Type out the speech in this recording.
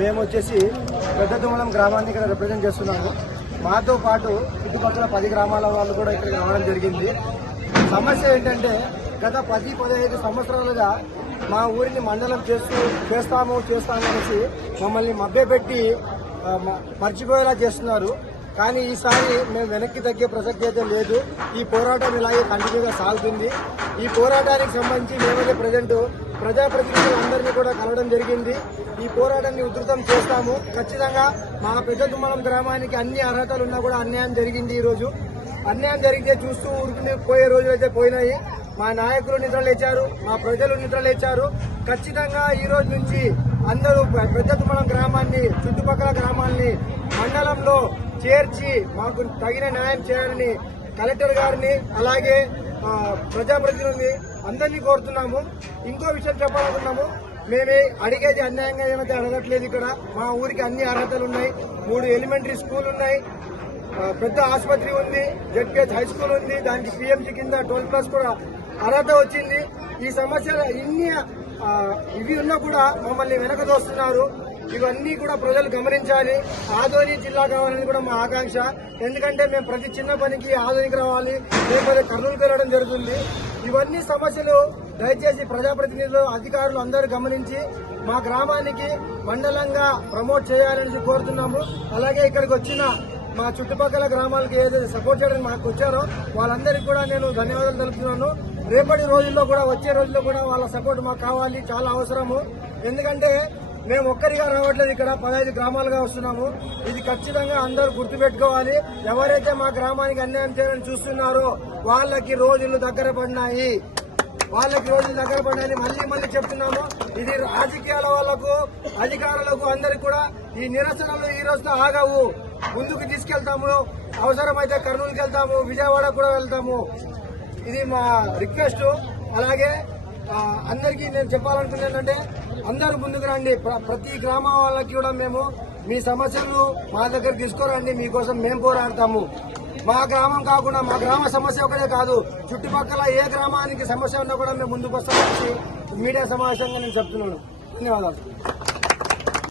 మేము వచ్చేసి పెద్ద తుమ్మలం గ్రామాన్ని ఇక్కడ రిప్రజెంట్ చేస్తున్నాము. మాతో పాటు చుట్టుపక్కల 10 గ్రామాల వాళ్ళు కూడా ఇక్కడికి రావడం జరిగింది. సమస్య ఏంటంటే గత 10-15 సంవత్సరాలుగా మా ఊరిని మండలం చేస్తాము అనేసి మమ్మల్ని మభ్యపెట్టి మర్చిపోయేలా చేస్తున్నారు. కానీ ఈసారి మేము వెనక్కి తగ్గే ప్రసక్తి అయితే లేదు. ఈ పోరాటం ఇలాగే కంటిన్యూగా సాగుతుంది. ఈ పోరాటానికి సంబంధించి మేమైతే ప్రజెంట్ ప్రజాప్రతినిధులందరినీ కూడా కలవడం జరిగింది. ఈ పోరాటాన్ని ఉధృతం చేస్తాము. ఖచ్చితంగా మా పెద్ద తుమ్మలం గ్రామానికి అన్ని అర్హతలు ఉన్నా కూడా అన్యాయం జరిగింది. ఈ రోజు అన్యాయం జరిగితే చూస్తూ ఊరుకుని పోయే రోజులు అయితే పోయినాయి. మా నాయకులు నిద్రలేచారు, మా ప్రజలు నిద్రలేచారు. ఖచ్చితంగా ఈ రోజు నుంచి అందరూ పెద్ద తుమ్మలం గ్రామాన్ని, చుట్టుపక్కల గ్రామాల్ని మండలంలో చేర్చి మాకు తగిన న్యాయం చేయాలని కలెక్టర్ గారిని అలాగే ప్రజాప్రతినిధుల్ని అందరినీ కోరుతున్నాము. ఇంకో విషయం చెప్పాలనుకున్నాము. మేమే అడిగేది అన్యాయంగా ఏమైతే అడగట్లేదు. ఇక్కడ మా ఊరికి అన్ని అర్హతలు ఉన్నాయి. 3 ఎలిమెంటరీ స్కూల్ ఉన్నాయి, పెద్ద ఆసుపత్రి ఉంది, జెడ్పీహెచ్ హై స్కూల్ ఉంది, దానికి పీఎంసీ కింద 12+ కూడా అర్హత వచ్చింది. ఈ సమస్యలు ఇవి ఉన్నా కూడా మమ్మల్ని వెనకదోస్తున్నారు. ఇవన్నీ కూడా ప్రజలు గమనించాలి. ఆదోని జిల్లా కావాలని కూడా మా ఆకాంక్ష. ఎందుకంటే మేము ప్రతి చిన్న పనికి ఆదోనికి రావాలి, లేకపోతే కర్నూలుకి వెళ్ళడం జరుగుతుంది. ఇవన్నీ సమస్యలు దయచేసి ప్రజాప్రతినిధులు, అధికారులు అందరూ గమనించి మా గ్రామానికి మండలంగా ప్రమోట్ చేయాలని కోరుతున్నాము. అలాగే ఇక్కడికి వచ్చిన మా చుట్టుపక్కల గ్రామాలకి ఏదైతే సపోర్ట్ చేయడానికి మాకు వచ్చారో వాళ్ళందరికీ కూడా నేను ధన్యవాదాలు తెలుపుతున్నాను. రేపటి రోజుల్లో కూడా, వచ్చే రోజుల్లో కూడా వాళ్ళ సపోర్ట్ మాకు కావాలి, చాలా అవసరము. ఎందుకంటే మేము ఒక్కరిగా రావట్లేదు, ఇక్కడ 15 గ్రామాలుగా వస్తున్నాము. ఇది ఖచ్చితంగా అందరూ గుర్తుపెట్టుకోవాలి. ఎవరైతే మా గ్రామానికి అన్యాయం చేయాలని చూస్తున్నారో వాళ్ళకి రోజులు దగ్గర పడినాయి, మళ్ళీ చెప్తున్నాము. ఇది రాజకీయాల వాళ్లకు, అధికారులకు, అందరికి కూడా ఈ నిరసనలు ఈ రోజుతో ఆగవు. ముందుకు తీసుకెళ్తాము. అవసరమైతే కర్నూలుకి వెళ్తాము, విజయవాడ కూడా వెళ్తాము. ఇది మా రిక్వెస్ట్. అలాగే అందరికీ నేను చెప్పాలనుకున్నాను ఏంటంటే అందరూ ముందుకు రండి. ప్రతి గ్రామం వాళ్ళకి కూడా మేము మీ సమస్యలు మా దగ్గర తీసుకురండి, మీకోసం మేము పోరాడతాము. మా గ్రామం కాకుండా మా గ్రామ సమస్య ఒకటే కాదు, చుట్టుపక్కల ఏ గ్రామానికి సమస్య ఉన్నా కూడా మేము ముందుకు వస్తామని మీడియా సమావేశంగా నేను చెప్తున్నాను. ధన్యవాదాలు.